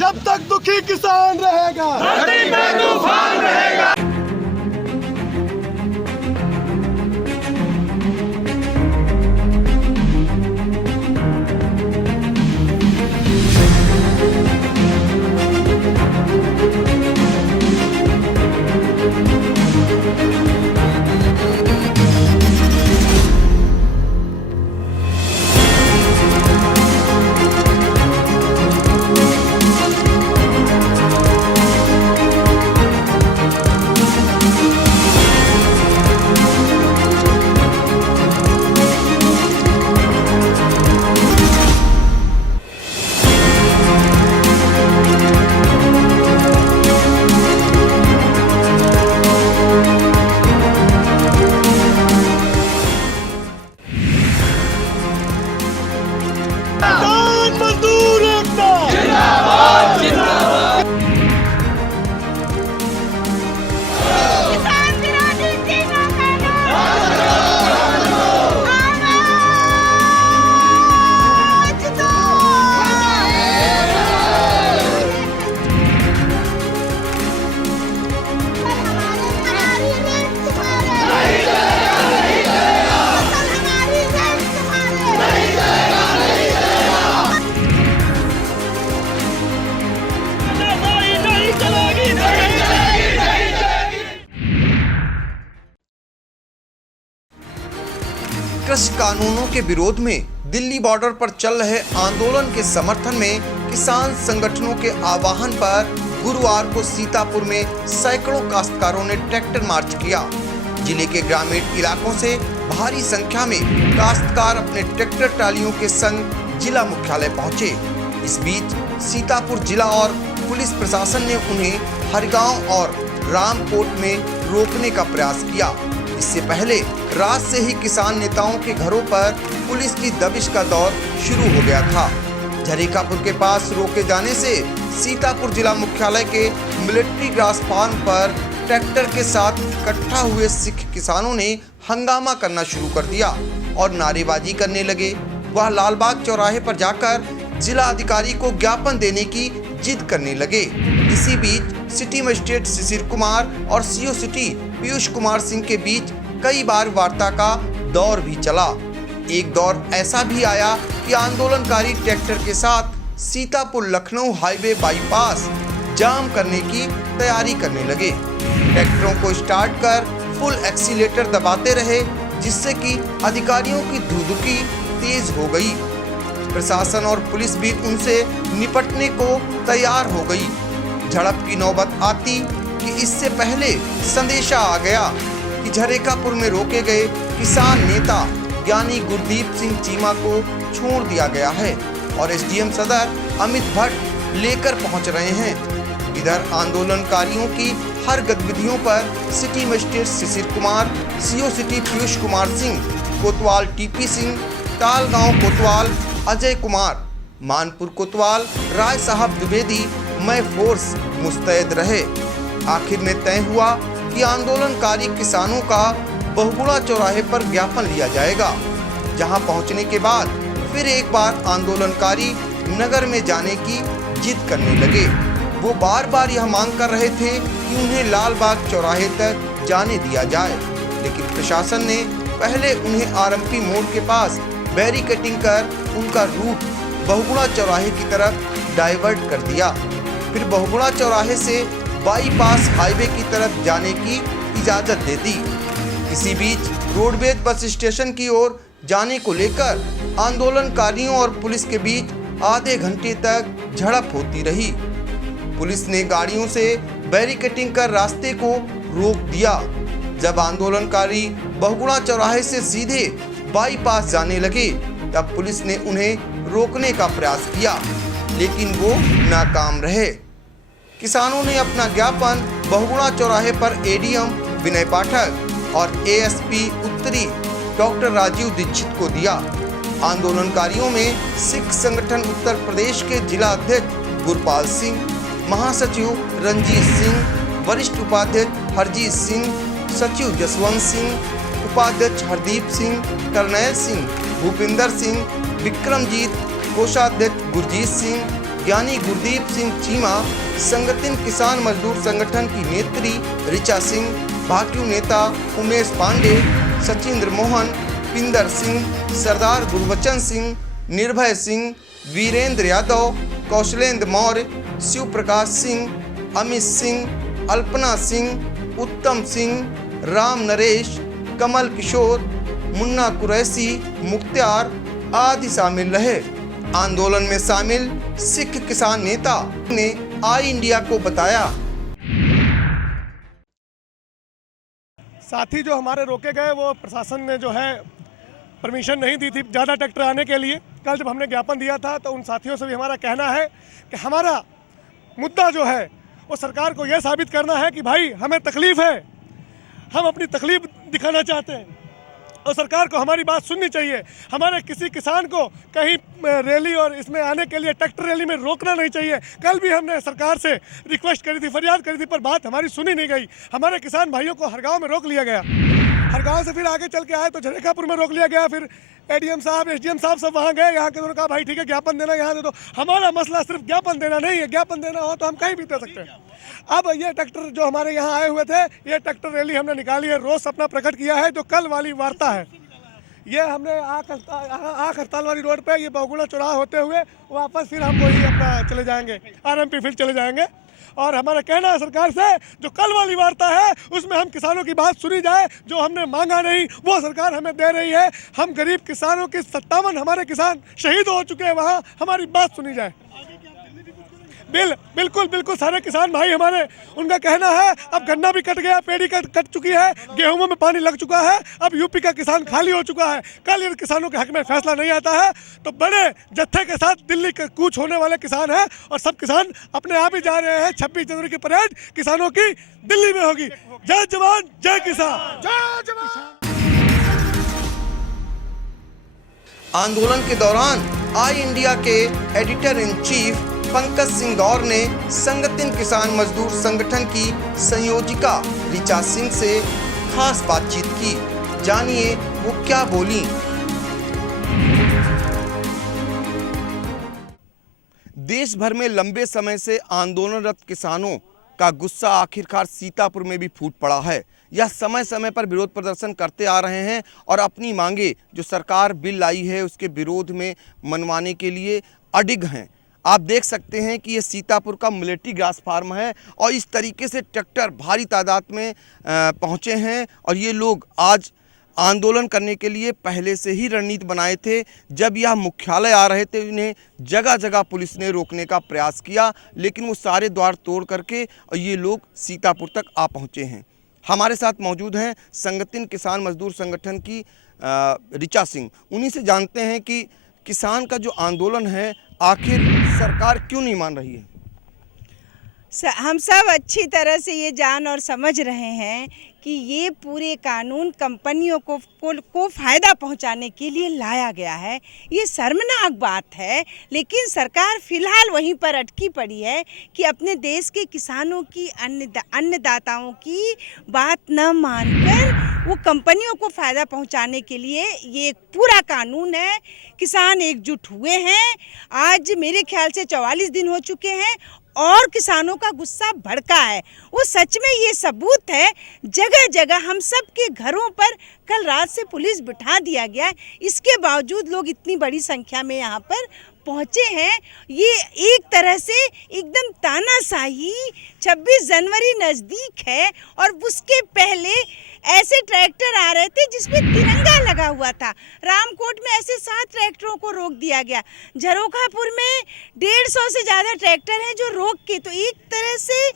जब तक दुखी किसान रहेगा, धरती पे तूफान रहेगा। किसान मजदूर एकता जिंदाबाद जिंदाबाद। किसान विरोधी तीनों कानून आज दो। हमारी रेट तुम्हारे हमारी रेट तुम्हारे नहीं चलेगी, नहीं चलेगी, नहीं चलेगी। कृषि कानूनों के विरोध में दिल्ली बॉर्डर पर चल रहे आंदोलन के समर्थन में किसान संगठनों के आह्वान पर गुरुवार को सीतापुर में सैकड़ों काश्तकारों ने ट्रैक्टर मार्च किया। जिले के ग्रामीण इलाकों से भारी संख्या में काश्तकार अपने ट्रैक्टर ट्रालियों के संग जिला मुख्यालय पहुंचे। इस बीच सीतापुर जिला और पुलिस प्रशासन ने उन्हें हरगांव और रामकोट में रोकने का प्रयास किया। इससे पहले रात से ही किसान नेताओं के घरों पर पुलिस की दबिश का दौर शुरू हो गया था। झरेकापुर के पास रोके जाने से सीतापुर जिला मुख्यालय के मिलिट्री ग्रास फार्म पर ट्रैक्टर के साथ इकट्ठा हुए सिख किसानों ने हंगामा करना शुरू कर दिया और नारेबाजी करने लगे। वह लालबाग चौराहे पर जाकर जिला अधिकारी को ज्ञापन देने की जिद करने लगे। इसी बीच सिटी मजिस्ट्रेट शिशिर कुमार और सीओ सिटी पीयूष कुमार सिंह के बीच कई बार वार्ता का दौर भी चला। एक दौर ऐसा भी आया कि आंदोलनकारी ट्रैक्टर के साथ सीतापुर लखनऊ हाईवे बाईपास जाम करने की तैयारी करने लगे। ट्रैक्टरों को स्टार्ट कर फुल एक्सीलेटर दबाते रहे, जिससे कि अधिकारियों की धुधुकी तेज हो गई। प्रशासन और पुलिस भी उनसे निपटने को तैयार हो गई। झड़प की नौबत आती कि इससे पहले संदेशा आ गया कि झरेकापुर में रोके गए किसान नेता ज्ञानी गुरदीप सिंह चीमा को छोड़ दिया गया है और एसडीएम सदर अमित भट्ट लेकर पहुंच रहे हैं। इधर आंदोलनकारियों की हर गतिविधियों पर city magistrate Shishir Kumar, CO city Piyush Kumar Singh, कोतवाल टीपी सिंह, तालगांव कोतवाल अजय कुमार, मानपुर कोतवाल राय साहब द्विवेदी में फोर्स मुस्तैद रहे। आखिर में तय हुआ कि आंदोलनकारी किसानों का बहुगुणा चौराहे पर ज्ञापन लिया जाएगा, जहां पहुंचने के बाद फिर एक बार आंदोलनकारी नगर में जाने की जिद करने लगे। वो बार बार यह मांग कर रहे थे कि उन्हें लालबाग चौराहे तक जाने दिया जाए, लेकिन प्रशासन ने पहले उन्हें आरएमपी मोड़ के पास बैरिकेडिंग कर उनका रूट बहुगुणा चौराहे की तरफ डाइवर्ट कर दिया। फिर बहुगुणा चौराहे से बाईपास हाईवे की तरफ जाने की इजाज़त दे दी। इसी बीच रोडवेज बस स्टेशन की ओर जाने को लेकर आंदोलनकारियों और पुलिस के बीच आधे घंटे तक झड़प होती रही। पुलिस ने गाड़ियों से बैरिकेडिंग कर रास्ते को रोक दिया। जब आंदोलनकारी बहुगुणा चौराहे से सीधे बाईपास जाने लगे, तब पुलिस ने उन्हें रोकने का प्रयास किया, लेकिन वो नाकाम रहे। किसानों ने अपना ज्ञापन बहुगुणा चौराहे पर एडीएम विनय पाठक और एएसपी उत्तरी डॉक्टर राजीव दीक्षित को दिया। आंदोलनकारियों में सिख संगठन उत्तर प्रदेश के जिला अध्यक्ष गुरपाल सिंह, महासचिव रंजीत सिंह, वरिष्ठ उपाध्यक्ष हरजीत सिंह, सचिव जसवंत सिंह, उपाध्यक्ष हरदीप सिंह, करनैल सिंह, भूपिंदर सिंह, विक्रमजीत, कोषाध्यक्ष गुरजीत सिंह, ज्ञानी गुरदीप सिंह चीमा, संगठन किसान मजदूर संगठन की नेत्री ऋचा सिंह, भाकियू नेता उमेश पांडे, सचिंद्र मोहन, पिंदर सिंह, सरदार गुरबचन सिंह, निर्भय सिंह, वीरेंद्र यादव, कौशलेंद्र मौर्य, शिव प्रकाश सिंह, अमित सिंह, अल्पना सिंह, उत्तम सिंह, राम नरेश, कमल किशोर, मुन्ना कुरैशी, मुख्तार आदि शामिल रहे। आंदोलन में शामिल सिख किसान नेता ने आई इंडिया को बताया, साथी जो हमारे रोके गए वो प्रशासन ने जो है परमिशन नहीं दी थी ज़्यादा ट्रैक्टर आने के लिए। कल जब हमने ज्ञापन दिया था तो उन साथियों से भी हमारा कहना है कि हमारा मुद्दा जो है वो सरकार को यह साबित करना है कि भाई हमें तकलीफ़ है, हम अपनी तकलीफ दिखाना चाहते हैं और सरकार को हमारी बात सुननी चाहिए। हमारे किसी किसान को कहीं रैली और इसमें आने के लिए ट्रैक्टर रैली में रोकना नहीं चाहिए। कल भी हमने सरकार से रिक्वेस्ट करी थी, फरियाद करी थी, पर बात हमारी सुनी नहीं गई। हमारे किसान भाइयों को हरगांव में रोक लिया गया, हरगांव से फिर आगे चल के आए तो झरेखापुर में रोक लिया गया। फिर एडीएम साहब, एसडीएम साहब सब वहाँ गए, यहाँ के उन्होंने कहा भाई ठीक है ज्ञापन देना यहाँ दे दो। हमारा मसला सिर्फ ज्ञापन देना नहीं है, ज्ञापन देना हो तो हम कहीं भी दे सकते हैं। अब ये ट्रैक्टर जो हमारे यहाँ आए हुए थे, ये ट्रैक्टर रैली हमने निकाली है, रोष अपना प्रकट किया है। जो कल वाली वार्ता है ये हमने आख हड़ताल वाली रोड पे ये बहुगुणा चौराहा होते हुए वापस फिर हम वही अपना चले जाएंगे, आरएमपी फील्ड चले जाएंगे। और हमारा कहना है सरकार से, जो कल वाली वार्ता है उसमें हम किसानों की बात सुनी जाए। जो हमने मांगा नहीं वो सरकार हमें दे रही है। हम गरीब किसानों के 57 हमारे किसान शहीद हो चुके हैं, वहाँ हमारी बात सुनी जाए। बिल्कुल बिल्कुल सारे किसान भाई हमारे, उनका कहना है अब गन्ना भी कट गया, पेड़ी कट चुकी है, गेहूं में पानी लग चुका है, अब यूपी का किसान खाली हो चुका है। कल इन किसानों के हक में फैसला नहीं आता है तो बड़े जत्थे के साथ दिल्ली के कूच होने वाले किसान हैं और सब किसान अपने आप ही जा रहे हैं। 26 जनवरी की परेड किसानों की दिल्ली में होगी। जय जवान जय किसान, जय जवान। आंदोलन के दौरान आई इंडिया के editor in chief Pankaj Singh Gaur ने संगठन किसान मजदूर संगठन की संयोजिका ऋचा सिंह से खास बातचीत की। जानिए वो क्या बोली। देश भर में लंबे समय से आंदोलनरत किसानों का गुस्सा आखिरकार सीतापुर में भी फूट पड़ा है। यह समय समय पर विरोध प्रदर्शन करते आ रहे हैं और अपनी मांगे जो सरकार बिल लाई है उसके विरोध में मनवाने के लिए अडिग हैं। आप देख सकते हैं कि ये सीतापुर का मिलिट्री ग्रास फार्म है और इस तरीके से ट्रैक्टर भारी तादाद में पहुंचे हैं और ये लोग आज आंदोलन करने के लिए पहले से ही रणनीति बनाए थे। जब यह मुख्यालय आ रहे थे इन्हें जगह जगह पुलिस ने रोकने का प्रयास किया, लेकिन वो सारे द्वार तोड़ करके और ये लोग सीतापुर तक आ पहुंचे हैं। हमारे साथ मौजूद हैं संगठन किसान मजदूर संगठन की ऋचा सिंह। उन्हीं से जानते हैं कि किसान का जो आंदोलन है आखिर सरकार क्यों नहीं मान रही है। हम सब अच्छी तरह से ये जान और समझ रहे हैं कि ये पूरे कानून कंपनियों को फ़ायदा पहुंचाने के लिए लाया गया है। ये शर्मनाक बात है, लेकिन सरकार फिलहाल वहीं पर अटकी पड़ी है कि अपने देश के किसानों की अन्नदाताओं की बात न मानकर वो कंपनियों को फ़ायदा पहुंचाने के लिए ये एक पूरा कानून है। किसान एकजुट हुए हैं, आज मेरे ख्याल से 44 दिन हो चुके हैं और किसानों का गुस्सा भड़का है। वो सच में ये सबूत है, जगह जगह हम सब के घरों पर कल रात से पुलिस बिठा दिया गया है, इसके बावजूद लोग इतनी बड़ी संख्या में यहाँ पर पहुँचे हैं। ये एक तरह से एकदम तानाशाही। 26 जनवरी नज़दीक है और उसके पहले ऐसे ट्रैक्टर आ रहे थे जिसमें तिरंगा लगा हुआ था। रामकोट में ऐसे 7 ट्रैक्टरों को रोक दिया गया। झरोखापुर में 150 से ज़्यादा ट्रैक्टर हैं जो रोक के, तो एक तरह से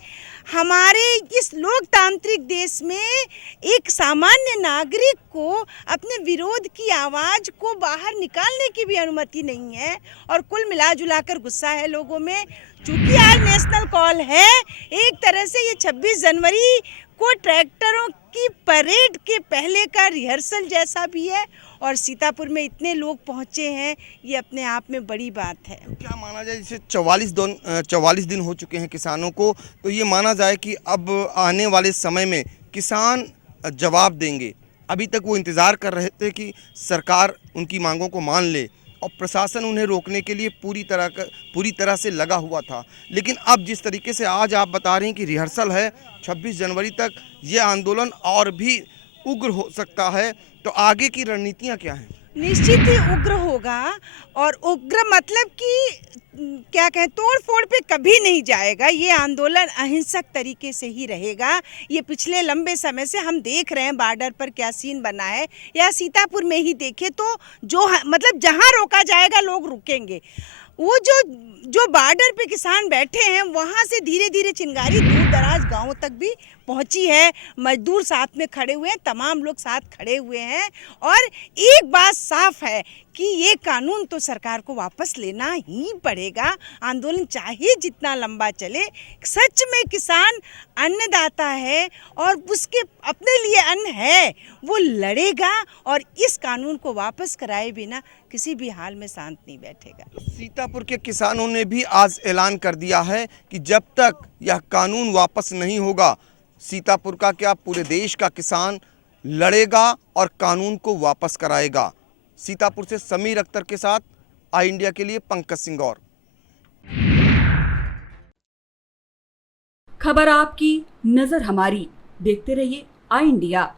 हमारे इस लोकतांत्रिक देश में एक सामान्य नागरिक को अपने विरोध की आवाज़ को बाहर निकालने की भी अनुमति नहीं है। और कुल मिलाजुलाकर गुस्सा है लोगों में। चूँकि आज नेशनल कॉल है, एक तरह से ये 26 जनवरी को ट्रैक्टरों की परेड के पहले का रिहर्सल जैसा भी है। और सीतापुर में इतने लोग पहुंचे हैं, ये अपने आप में बड़ी बात है। क्या माना जाए, जैसे 44 दिन हो चुके हैं किसानों को, तो ये माना जाए कि अब आने वाले समय में किसान जवाब देंगे। अभी तक वो इंतज़ार कर रहे थे कि सरकार उनकी मांगों को मान ले और प्रशासन उन्हें रोकने के लिए पूरी तरह से लगा हुआ था। लेकिन अब जिस तरीके से आज आप बता रहे हैं कि रिहर्सल है, 26 जनवरी तक ये आंदोलन और भी उग्र हो सकता है, तो आगे की रणनीतियाँ क्या हैं? निश्चित ही उग्र होगा, और उग्र मतलब कि क्या कहें, तोड़ फोड़ पे कभी नहीं जाएगा। ये आंदोलन अहिंसक तरीके से ही रहेगा। ये पिछले लंबे समय से हम देख रहे हैं बॉर्डर पर क्या सीन बना है, या सीतापुर में ही देखे तो जो मतलब जहाँ रोका जाएगा लोग रुकेंगे। वो जो बॉर्डर पे किसान बैठे हैं वहाँ से धीरे धीरे चिंगारी दूर दराज गाँव तक भी पहुंची है। मजदूर साथ में खड़े हुए हैं, तमाम लोग साथ खड़े हुए हैं, और एक बात साफ है कि ये कानून तो सरकार को वापस लेना ही पड़ेगा। आंदोलन चाहे जितना लंबा चले, सच में किसान अन्नदाता है और उसके अपने लिए अन्न है, वो लड़ेगा और इस कानून को वापस कराए बिना किसी भी हाल में शांत नहीं बैठेगा। सीतापुर के किसानों ने भी आज ऐलान कर दिया है कि जब तक यह कानून वापस नहीं होगा, सीतापुर का क्या पूरे देश का किसान लड़ेगा और कानून को वापस कराएगा। सीतापुर से समीर अख्तर के साथ आई इंडिया के लिए पंकज सिंह गौर। खबर आपकी, नजर हमारी। देखते रहिए आई इंडिया।